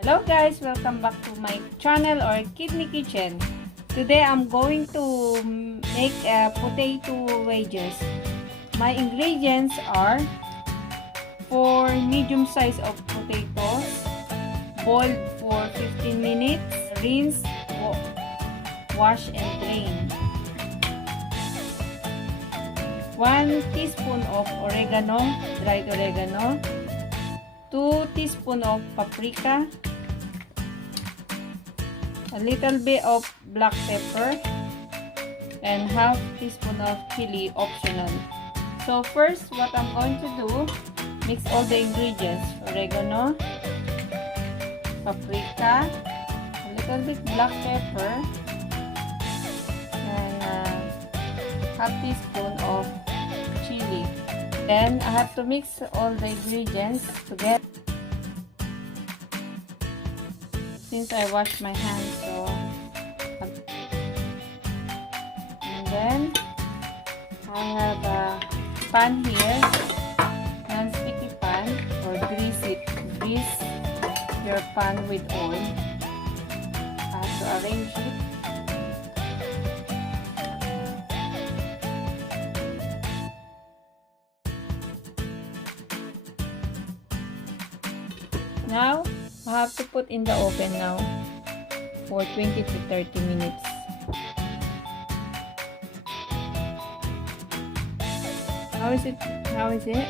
Hello guys, welcome back to my channel or Kidney Kitchen. Today I'm going to make potato wedges. My ingredients are 4 medium size of potatoes, boiled for 15 minutes, rinse, wash and drain. 1 teaspoon of oregano, dried oregano, 2 teaspoons of paprika, a little bit of black pepper, and half teaspoon of chili, optional. So first, what I'm going to do, mix all the ingredients: oregano, paprika, a little bit black pepper, and half teaspoon of chili. Then I have to mix all the ingredients together. Since I washed my hands, so and then I have a pan here, non-sticky pan, or grease your pan with oil. I have to arrange it. Now I have to put in the oven now for 20 to 30 minutes. How is it? How is it?